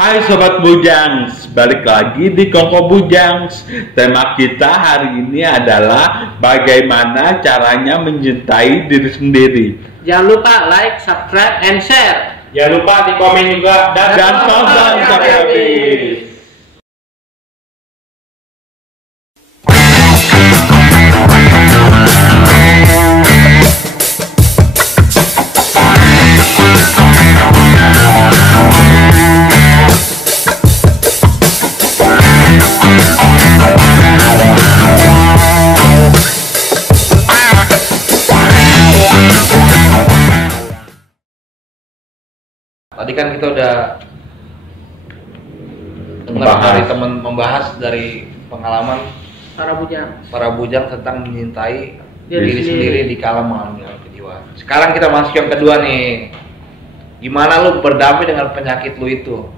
Hai Sobat Bujangs, balik lagi di Kongko Bujangs. Tema kita hari ini adalah bagaimana caranya mencintai diri sendiri. Jangan lupa like, subscribe, and share. Jangan lupa di komen juga Dan tonton sampai habis. Tadi kan kita udah dengar dari teman membahas dari pengalaman para bujang tentang mencintai diri sendiri di kala mengalami kejiwaan. Sekarang kita masuk yang kedua nih. Gimana lu berdamai dengan penyakit lu itu?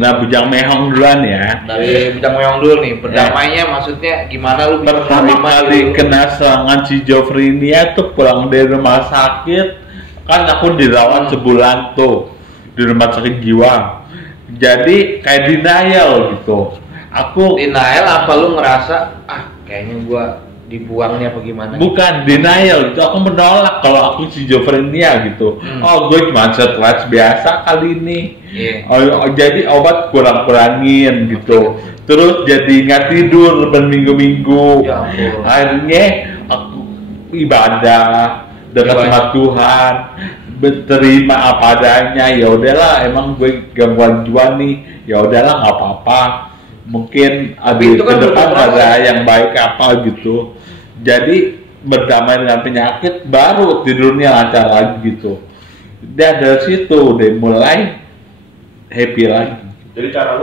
Nah, Bujang Mehong duluan ya. Dari Bujang Mehong dulu nih, berdamainya maksudnya gimana lu bisa Pertama kali kena serangan schizofrenia tuh pulang dari rumah sakit. Kan aku dirawat sebulan tuh di rumah sakit jiwa. Jadi kayak denial gitu. Aku denial apa lu ngerasa kayaknya gua dibuang nih apa gimana? Bukan denial gitu. Aku menolak kalau aku schizofrenia gitu. Oh, gue cuma stres biasa kali ini. Jadi obat kurangin gitu. Terus jadi nggak tidur berminggu-minggu. Ya ampun. Akhirnya aku ibadah dekat sama Tuhan, berterima apa adanya. Ya udahlah, emang gue gangguan jiwa nih. Ya udahlah, nggak apa-apa. Mungkin ada ke depan ada yang baik apa gitu. Jadi berdamai dengan penyakit, baru tidurnya lancar lagi gitu. Dan dari situ udah mulai happy lagi. Jadi cara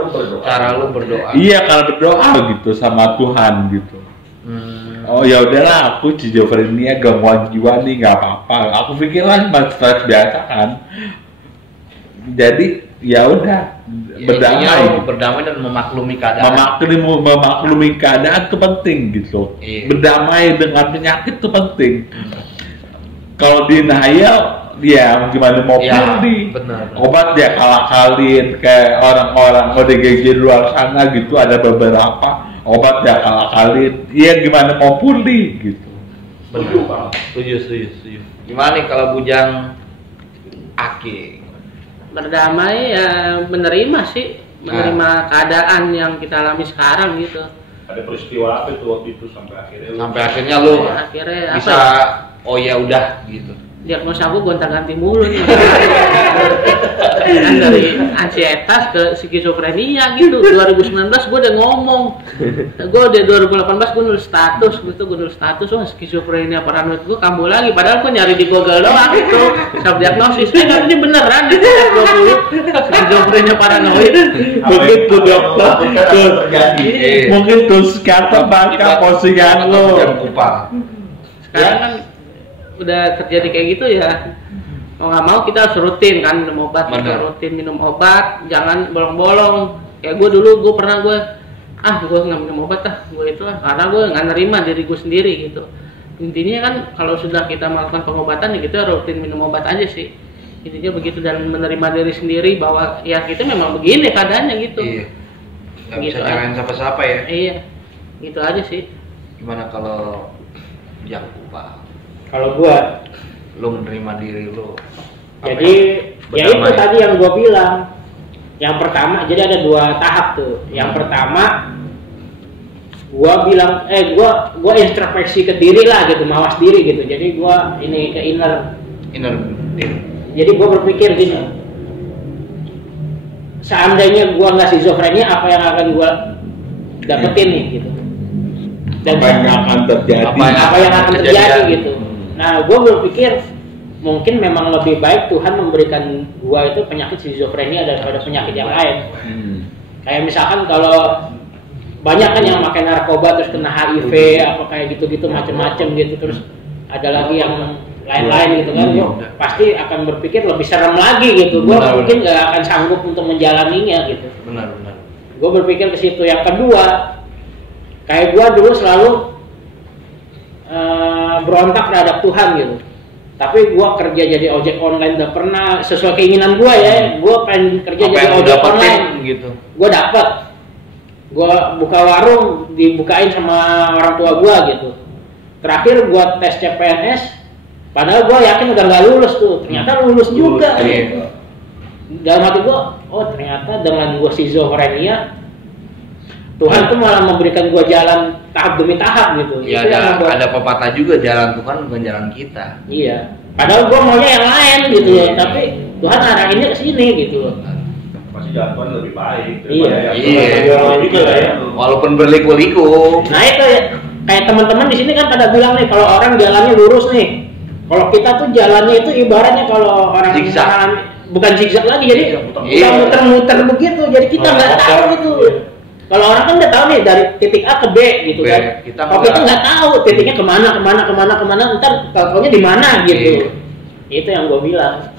lu berdoa. Iya, kalau berdoa gitu sama Tuhan gitu. Oh ya udahlah, aku schizofrenia gangguan jiwa nih, nggak apa-apa. Aku pikir lah stres biasa kan. Jadi ya udah, berdamai dan memaklumi keadaan. Memaklumi keadaan itu penting gitu. Berdamai dengan penyakit itu penting. Kalau denial, dia gimana mau pulih? Obat dia kalah-kalin kayak orang-orang ODGJ di luar sana gitu, ada beberapa obat dia kalah-kalin. Iya, gimana mau pulih gitu. Setuju. Gimana nih kalau Bujang Aki? Berdamai ya, menerima keadaan yang kita alami sekarang gitu. Ada peristiwa apa itu waktu itu sampai akhirnya lu akhirnya bisa oh ya udah gitu. Diagnosa aku gonta-ganti mulu nih. Kan dari ansietas ke skizofrenia gitu. 2019 gue udah ngomong. Gue udah 2018 gue nulis status wah skizofrenia paranoid gue kambuh lagi. Padahal gue nyari di Google doang itu self diagnosis. Katanya beneran itu 20 skizofrenia paranoid. Begitu dokter. Mungkin tuh kata bangka postingan lo. Sekarang kan udah terjadi kayak gitu ya, mau nggak mau kita harus rutin kan minum obat. Kita rutin minum obat, jangan bolong-bolong. Kayak gue dulu, gue nggak minum obat gue itulah karena gue nggak nerima diri gue sendiri gitu. Intinya kan kalau sudah kita melakukan pengobatan ya kita rutin minum obat aja sih, intinya begitu, dan menerima diri sendiri bahwa ya kita memang begini keadaannya gitu. Nggak bisa nyalain siapa-siapa ya. Iya, gitu aja sih. Gimana kalau yang Pak? Kalau gua, lu menerima diri lu. Jadi ya itu tadi yang gua bilang. Yang pertama, jadi ada 2 tahap tuh. Yang pertama, gua bilang, gua introspeksi ke diri lah gitu, mawas diri gitu. Jadi gua ini ke inner. Jadi gua berpikir gini. Seandainya gua nggak schizofrenia, apa yang akan gua dapetin nih gitu. Dan apa yang akan terjadi gitu. Nah, gue berpikir mungkin memang lebih baik Tuhan memberikan gue itu penyakit schizofrenia daripada penyakit yang lain. Kayak misalkan kalau banyak kan yang pakai narkoba terus kena HIV apa kayak gitu-gitu macam-macam gitu, terus ada lagi yang lain-lain gitu kan, gue pasti akan berpikir lebih serem lagi gitu. Gue mungkin nggak akan sanggup untuk menjalaninya gitu. Gue berpikir ke situ. Yang kedua, kayak gue dulu selalu berontak terhadap Tuhan gitu. tapi gue kerja jadi ojek online udah pernah, sesuai keinginan gue ya, gue pengen kerja apa jadi ojek online gitu. Gue dapet, gue buka warung dibukain sama orang tua gue gitu. Terakhir gue tes CPNS, padahal gue yakin udah nggak lulus tuh, ternyata lulus juga gitu. Dalam hati gue, oh ternyata dengan gue schizophrenia, Tuhan tuh malah memberikan gue jalan tahap demi tahap gitu. Iya, ada pepatah juga, jalan Tuhan bukan jalan kita. Iya, padahal gue maunya yang lain gitu loh, tapi Tuhan arahinnya ke sini gitu loh. Pasti jalan Tuhan lebih baik. Iya. Juga lah ya. Walaupun berliku-liku. Nah itu ya, kayak teman-teman di sini kan pada bilang nih, kalau orang jalannya lurus nih, kalau kita tuh jalannya itu ibaratnya kalau orang zigzag. Bukan zigzag lagi, jadi udah muter-muter begitu, jadi kita nggak tahu gitu. Kalau orang kan udah tahu nih dari titik A ke B gitu kan. Kalau kita nggak tahu titiknya kemana, ntar tahunya di mana gitu. Itu yang gue bilang.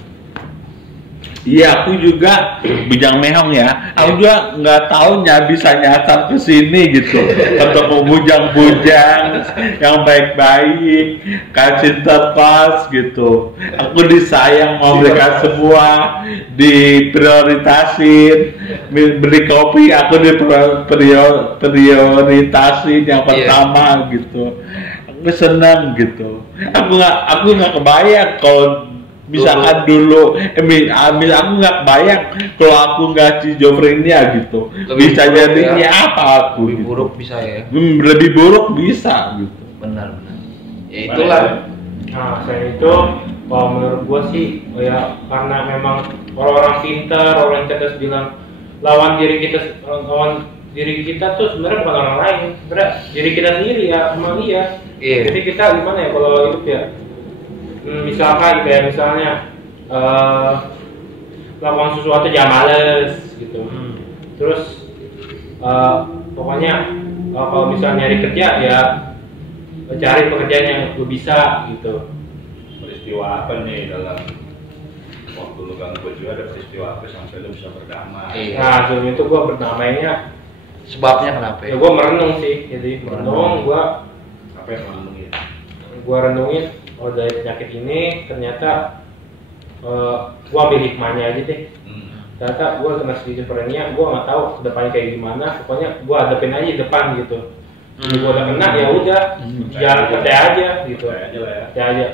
Iya, aku juga bujang mehong ya. Aku juga nggak tahu bisa nyasar ke sini gitu. Ketemu bujang-bujang yang baik-baik, kasih tepas gitu. Aku disayang, mau mereka semua diprioritasin. Beli kopi, aku diprioritasin yang pertama gitu. Aku senang gitu. Aku nggak kebayang kalau misalkan dulu, ambil aku nggak bayang kalau aku nggak schizophrenia gitu, bisa jadinya apa aku lebih gitu. buruk bisa ya, lebih buruk bisa gitu. Benar ya itulah. Nah saya itu kalau menurut gua sih ya karena memang orang-orang pintar, orang cerdas bilang lawan diri kita tuh sebenarnya bukan orang lain, sebenarnya diri kita sendiri ya, emang iya. Jadi kita gimana ya kalau hidup ya, misalkan kayak misalnya lakukan sesuatu jangan males gitu. Terus pokoknya kalau misalnya nyari kerja ya cari pekerjaan yang lu bisa gitu. Peristiwa apa nih dalam waktu lu ganggu juga, ada peristiwa apa sampai lu bisa berdamai? Nah sebelum itu gua berdamainya sebabnya kenapa ya? Gua merenung sih, jadi merenung gua apa yang merenungin? Gua renungin, oh dari penyakit ini ternyata gua ambil hikmahnya aja deh. Ternyata gua kena schizophrenia, gua nggak tahu kedepannya kayak gimana, pokoknya gua hadapin aja di depan gitu. Jadi gua udah kena ya udah, jangan percaya aja gitu. Percaya aja.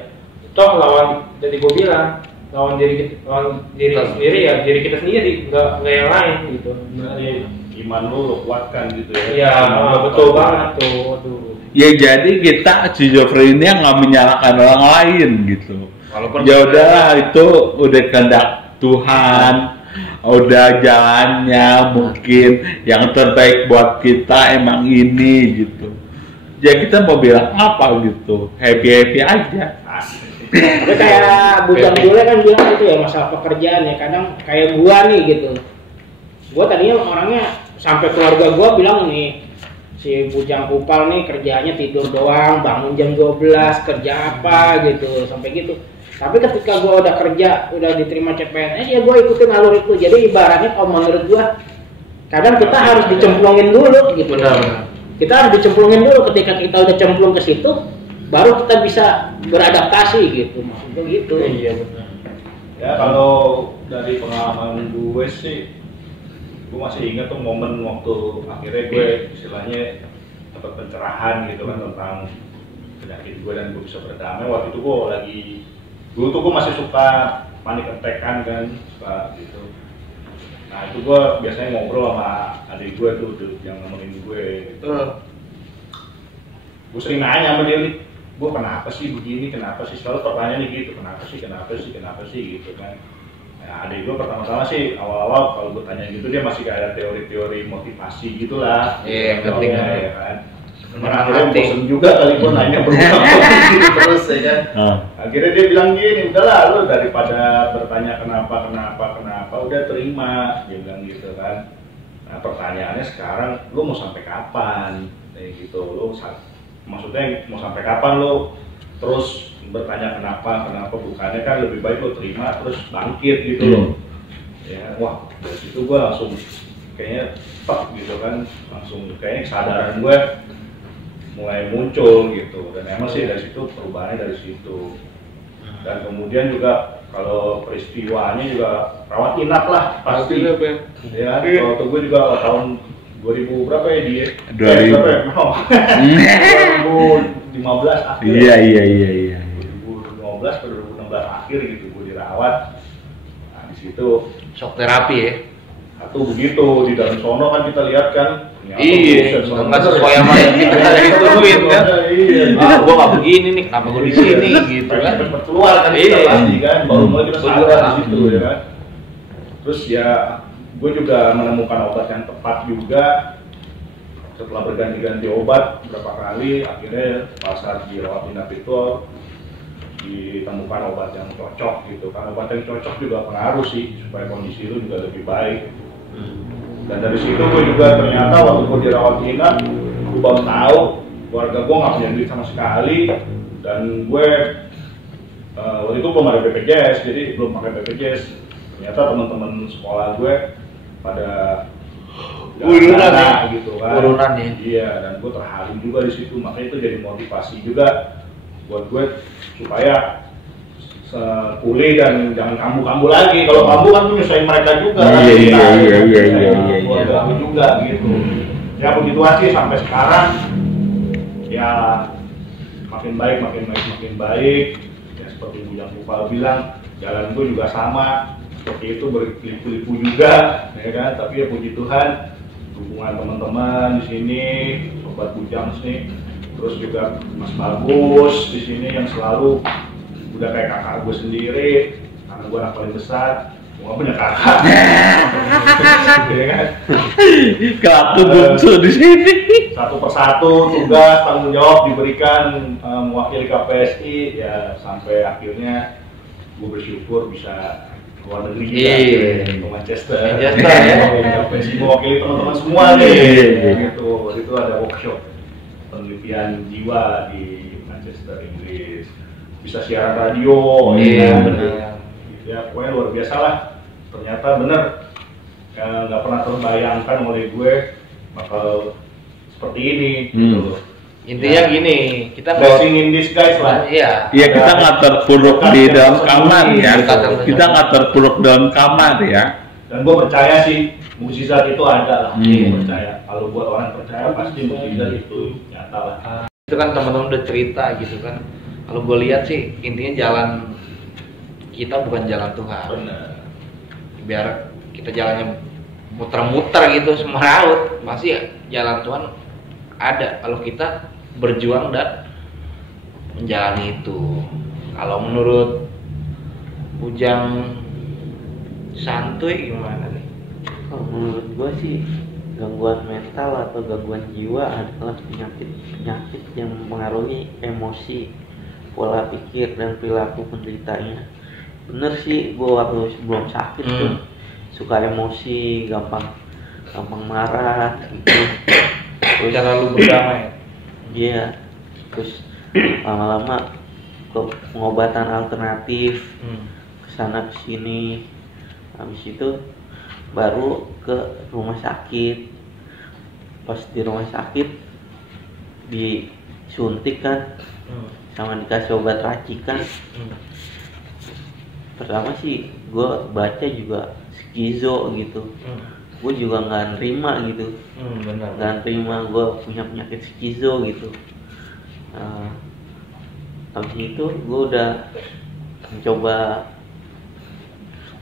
Toh lawan, jadi gua bilang lawan diri sendiri ya, diri kita sendiri, nggak yang lain gitu. Iman lu kuatkan gitu ya. Iya, betul banget tuh. Aduh. Ya jadi kita schizophrenia nggak menyalahkan orang lain gitu. Ya udahlah, itu udah kehendak Tuhan, udah jalannya mungkin yang terbaik buat kita emang ini gitu. Ya kita mau bilang apa gitu, happy aja. Tapi kayak Bujang Jule kan bilang gitu ya, masalah pekerjaan ya, kadang kayak gua nih gitu. Gua tadinya orangnya sampai keluarga gua bilang nih, si Bujang Kupal nih kerjanya tidur doang, bangun jam 12, kerja apa gitu, sampai gitu. Tapi ketika gue udah kerja, udah diterima CPNS, ya gue ikutin alur itu. Jadi ibaratnya kalau menurut gue, kadang kita harus dicemplungin dulu gitu. Benar. Kita harus dicemplungin dulu, ketika kita udah cemplung ke situ, baru kita bisa beradaptasi gitu. Maksud gue gitu. Iya benar. Ya kalau dari pengalaman gue sih, gue masih ingat tuh momen waktu akhirnya gue istilahnya dapat pencerahan gitu kan tentang penyakit gue dan gue bisa berdamai. Waktu itu dulu tuh gue masih suka panik attack-an kan, suka gitu. Nah itu gue biasanya ngobrol sama adik gue tuh yang nemenin gue gitu. Gue sering nanya sama dia nih, gue kenapa sih begini, kenapa sih, selalu pertanyaannya gitu, kenapa sih gitu kan. Nah, adik gue pertama-tama sih awal-awal kalau gue tanya gitu dia masih kayak ada teori-teori motivasi gitulah. Iya, penting ya kan. Akhirnya bosen juga kali gue nanya berulang gitu terus ya kan. Akhirnya dia bilang gini, udahlah lu daripada bertanya kenapa, udah terima, dia bilang gitu kan. Nah pertanyaannya sekarang, lu mau sampai kapan? Kayak gitu, maksudnya mau sampai kapan lu terus bertanya kenapa bukannya kan lebih baik lu terima terus bangkit gitu loh. Ya, wah dari situ gue langsung kayaknya gitu kan, langsung kayaknya kesadaran gue mulai muncul gitu, dan emang sih dari situ perubahannya dari situ. Dan kemudian juga kalau peristiwanya juga rawat inap lah pasti. Ya, waktu gue juga tahun 2000 berapa ya dia? 2000. 2015 akhir. Iya. 2015 ke 2016 akhir gitu gue dirawat. Nah, di situ shock terapi ya. Satu begitu di dalam sono kan kita lihat kan. Iya, nggak sesuai sama yang kita dituduhin kan. Iya. Gua nggak begini nih, kenapa gua di sini gitu kan? Cepet keluar kan kita pasti kan, baru mulai kita sadar di situ ya kan. Terus ya, gue juga menemukan obat yang tepat juga. Setelah berganti-ganti obat berapa kali, akhirnya pas saat dirawat inap itu ditemukan obat yang cocok gitu kan. Obat yang cocok juga pengaruh sih supaya kondisi lu juga lebih baik. Dan dari situ gue juga ternyata waktu gue dirawat inap, gue baru tahu keluarga gue nggak punya duit sama sekali. Dan gue waktu itu belum ada BPJS, jadi belum pakai BPJS. Ternyata teman-teman sekolah gue pada urunan gitu kan. Urunan ya. Iya, dan gue terharu juga di situ. Makanya itu jadi motivasi juga buat gue supaya pulih dan jangan kambuh-kambuh lagi. Kalau kambuh kan tuh nyusahin mereka juga. Iya. Keluarga aku juga gitu. Ya begitu aja sampai sekarang. Ya makin baik. Ya seperti yang Bupal bilang, jalan gue juga sama. Seperti itu berlipu-lipu juga, ya kan. Tapi ya puji Tuhan, dukungan teman-teman di sini, sobat Bujang nih, terus juga Mas Bagus di sini yang selalu udah kayak kakak gue sendiri, karena gue anak paling besar, gue gak punya kakak. Ya kan? Kelatu bungsu di sini. Satu persatu tugas tanggung jawab diberikan mewakili KPSI, ya sampai akhirnya gue bersyukur bisa keluar negeri ke Manchester ya. KPSI mewakili teman-teman semua nih. Gitu. Waktu itu ada workshop penelitian jiwa di Manchester, Inggris. Bisa siaran radio, benar. Ya, pokoknya luar biasa lah. Ternyata bener, nggak pernah terbayangkan oleh gue bakal seperti ini. Gitu. Intinya gini, kita blessing in disguise lah. Iya. Iya, kita nggak terpuruk di dalam kamar ya. Kita nggak terpuruk dalam kamar ya. Dan gue percaya sih mukjizat itu ada lah. Gue percaya. Kalau buat orang percaya pasti mukjizat itu nyata lah. Itu kan teman-teman udah cerita gitu kan. Kalau gue lihat sih intinya jalan kita bukan jalan Tuhan. Benar. Biar kita jalannya muter-muter gitu semeraut, pasti jalan Tuhan ada kalau kita berjuang dan menjalani itu. Kalau menurut Bujang santuy gimana nih? Kalau menurut gue sih gangguan mental atau gangguan jiwa adalah penyakit yang mempengaruhi emosi, pola pikir dan perilaku penderitanya. Bener sih, gue waktu sebelum sakit tuh suka emosi, gampang marah gitu. Terus cara lu berdamai. Iya. Terus lama-lama ke pengobatan alternatif, kesana kesini. Habis itu baru ke rumah sakit. Pas di rumah sakit disuntik kan, sama dikasih obat racikan. Pertama sih gue baca juga skizo gitu. Gue juga nggak nerima gitu. Nggak nerima gue punya penyakit skizo gitu. Habis itu gue udah mencoba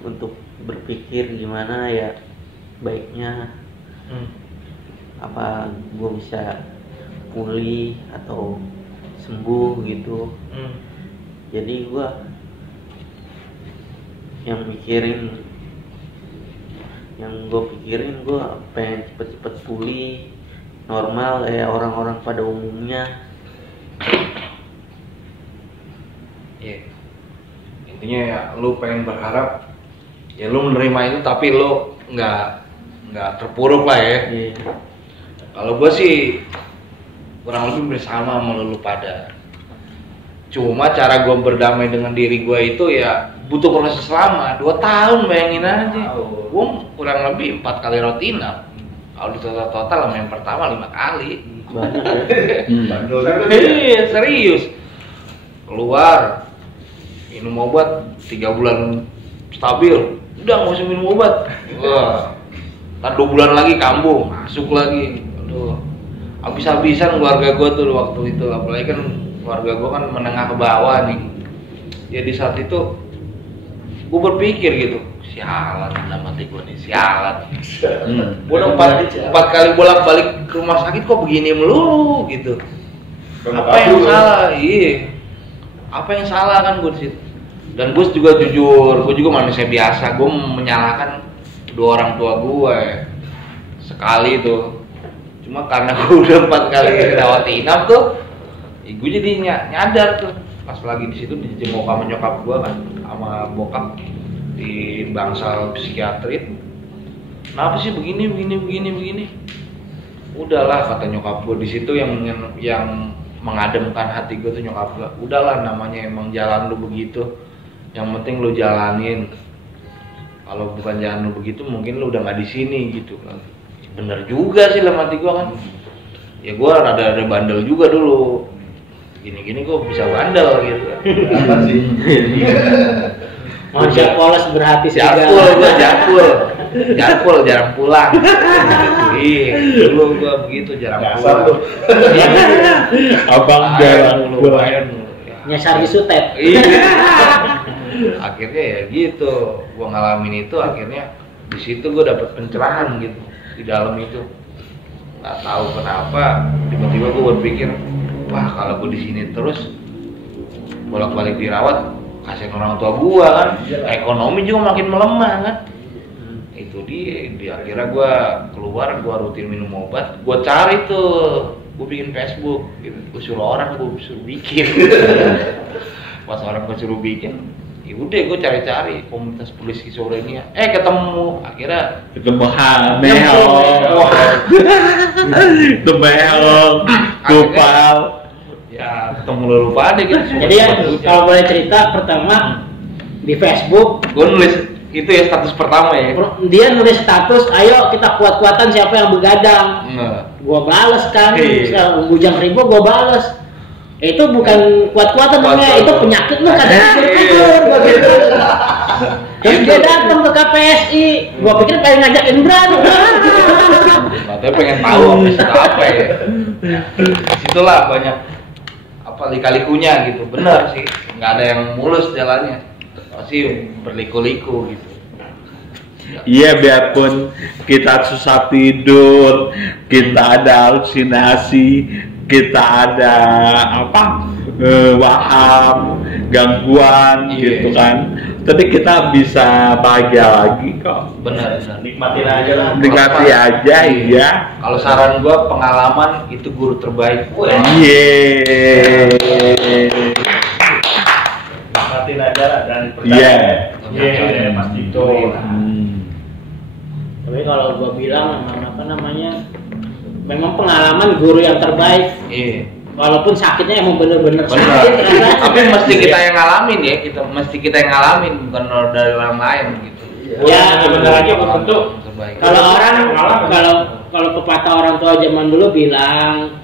untuk berpikir gimana ya baiknya, apa gue bisa pulih atau sembuh gitu. Jadi gue yang gue pikirin gue pengen cepet-cepet pulih normal kayak orang-orang pada umumnya. Intinya ya lu pengen berharap ya lu menerima itu tapi lu nggak terpuruk lah ya. Kalau gue sih kurang lebih bersama sama lu pada. Cuma cara gue berdamai dengan diri gue itu ya butuh proses lama, 2 tahun bayangin aja. Gue kurang lebih 4 kali rawat inap. Kalau di total yang pertama 5 kali. Banyak ya. Iya serius. Keluar minum obat 3 bulan stabil, udah nggak usah minum obat. Wah, ntar 2 bulan lagi kambuh, masuk lagi. Aduh, habis-habisan keluarga gue tuh waktu itu, apalagi kan keluarga gue kan menengah ke bawah nih. Ya di saat itu gue berpikir gitu, sialan dalam hati gue nih, sialan. Gue udah 4 kali bolak-balik ke rumah sakit kok begini melulu gitu. Apa yang salah? Iya. Apa yang salah kan gue di situ. Dan gue juga jujur, gue juga manusia biasa. Gue menyalahkan 2 orang tua gue sekali tuh. Cuma karena gue udah 4 kali rawat inap tuh, gue jadi nyadar tuh. Pas lagi di situ dijenguk sama nyokap gue kan, sama bokap di bangsal psikiatri. Kenapa sih begini? Udahlah kata nyokap gue di situ yang mengademkan hati gue tuh nyokap gue. Udahlah, namanya emang jalan lu begitu. Yang penting lu jalanin. Kalau bukan jalan lu begitu, mungkin lu udah nggak di sini gitu kan. Bener juga sih dalam hati gue kan. Ya gue rada bandel juga dulu. Gini-gini gue bisa bandel gitu. Apa sih? Manusia polos berhati serigala. Jakul jarang pulang. Dulu gue begitu jarang pulang. Abang jarang pulang. Nyasar di sutet. Akhirnya ya gitu, gue ngalamin itu, akhirnya di situ gue dapet pencerahan gitu di dalam itu. Nggak tahu kenapa, tiba-tiba gue berpikir, wah kalau gue di sini terus bolak-balik dirawat, kasihan orang tua gue kan, ekonomi juga makin melemah kan. Itu di akhirnya gue keluar, gue rutin minum obat, gue cari tuh, gue bikin Facebook, gitu. Gue suruh orang, gue suruh bikin. Pas orang gue suruh bikin, ya udah gue cari-cari komunitas peduli skizofrenia, ketemu, akhirnya ketemu Gopal, ya ketemu lu pada gitu. Jadi ya kalau boleh cerita, pertama di Facebook gue nulis itu ya status pertama ya, dia nulis status, ayo kita kuat-kuatan siapa yang begadang. Gue bales kan, Bujang Ribu gue bales. Itu bukan kuat-kuatan namanya, itu penyakit lu kadang tidur begitu. Terus dia datang ke KPSI, gua pikir pengen ngajakin berantem. Katanya pengen tahu apa ya. Disitulah banyak apa lika-likunya gitu, benar sih, nggak ada yang mulus jalannya, pasti berliku-liku gitu. Iya, biarpun kita susah tidur, kita ada halusinasi, kita ada waham, gangguan gitu kan, tapi kita bisa bahagia lagi kok. Benar. Nikmatin aja lah. Nikmati aja, iya. Kalau saran gua, pengalaman itu guru terbaik. Iya. Nikmatin aja lah dan percaya. Iya, pasti itu. Tapi kalau gua bilang memang pengalaman guru yang terbaik. Iya. Walaupun sakitnya emang bener-bener sakit. Tapi mesti kita yang ngalamin ya, kita yang ngalamin, bukan dari orang lain gitu. Ya, sebenarnya bentuk. Kalau kalau pepatah orang tua zaman dulu bilang,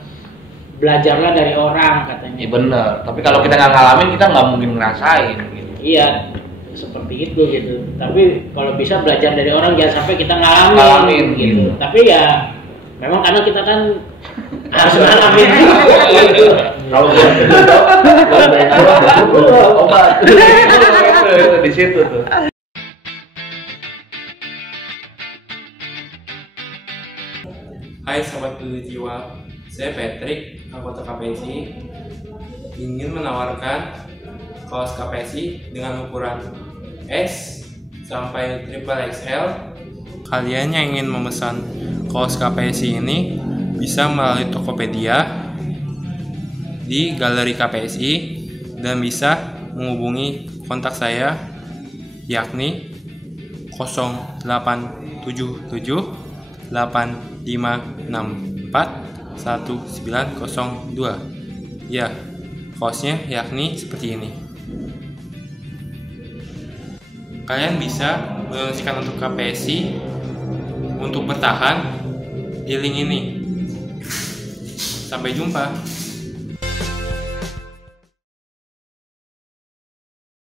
belajarlah dari orang katanya. Iya benar. Tapi kalau kita nggak ngalamin, kita nggak mungkin ngerasain gitu. Iya, seperti itu gitu. Tapi kalau bisa belajar dari orang, jangan sampai kita ngalamin gitu. Tapi ya memang karena kita kan harus ngalamin gitu. Kalau obat di situ tuh. Hai Sobat Peduli Jiwa, saya Patrick, anggota KPSI, ingin menawarkan kaos KPSI dengan ukuran S sampai XXL. Kalian yang ingin memesan kaos KPSI ini bisa melalui Tokopedia di Galeri KPSI dan bisa menghubungi kontak saya yakni 0877 8564 1902. Ya, kaosnya yakni seperti ini. Kalian bisa mendonasikan untuk KPSI untuk bertahan di link ini. Sampai jumpa.